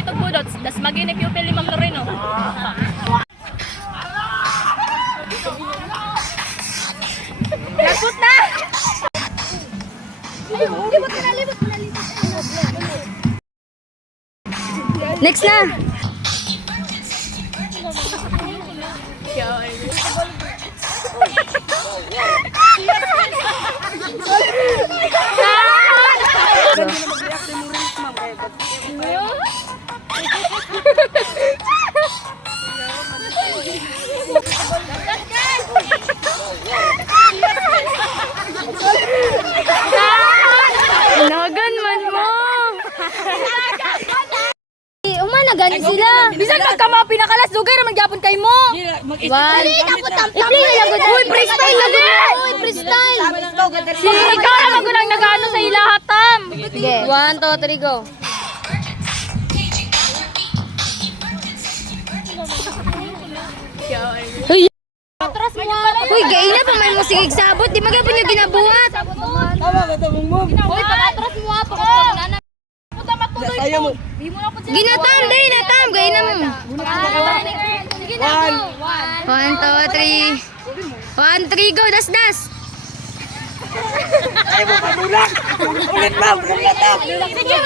gamit og budot. Das maginik yung pili Ma'am Loreno. Lapot na! Next na. Nagan man mo. Umanagan sila. Bisan pagka mga pinakalas, dugay naman gyapon kay mo. One. I-play na lang. Uy, freestyle lang. Uy, freestyle. Si ikaw naman ko nang nag-ano sa ilahatam. Sige. 1, 2, 3, go. Uy, Atras mo. uy, gay na pa may musikig sabot. Di magapon yung ginabuhat. Uy, pag-atras mo pa ko. Puta matuloy ko. Di mo na po sila. Ginatam, day, natam. Gay na mo. Sige na go. 1, 2, 3. 1, 3, go. Das, das. Ay mo, magulang. Ulit ba? Ulit na. Sige,